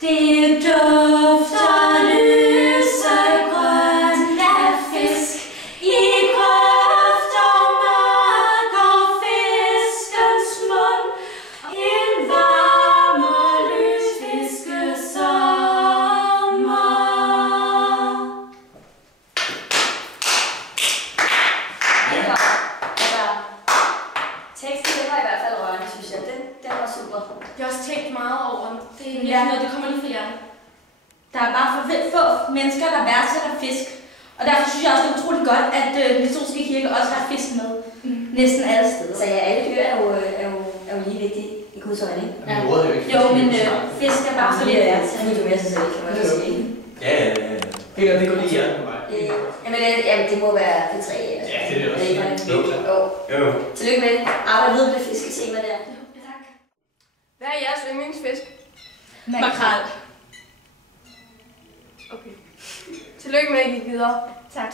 Det dufter lysegrønt af fisk i grøft og mark og fiskens mund. En varm og lys fiskesommer. Teksten, den var i hvert fald rørende, synes jeg. Den var super. Jeg har også tænkt meget over det. Det er noget, det kommer lige fra hjertet. Der er bare for få mennesker, der værdsætter fisk. Og derfor synes jeg også, det er utroligt godt, at den historiske kirke også har fisk med. Næsten alle steder. Så ja, alle dyr er jo lige vigtige i Guds øjne, ikke? Men ordet er jo ikke Jo, men fisk er bare så lidt værd. Så er det mere sig selv, kan man jo sige. Ja. Peter, det går lige hjertet på mig. Jamen, det må være P3. Ja, det er det også. Jo. Tillykke med det. Arbejde videre med det fisketema der. Ja, tak. Hvad er jeres yndlingsfisk? Makrel. Okay. Tillykke med, at I gik videre. Tak.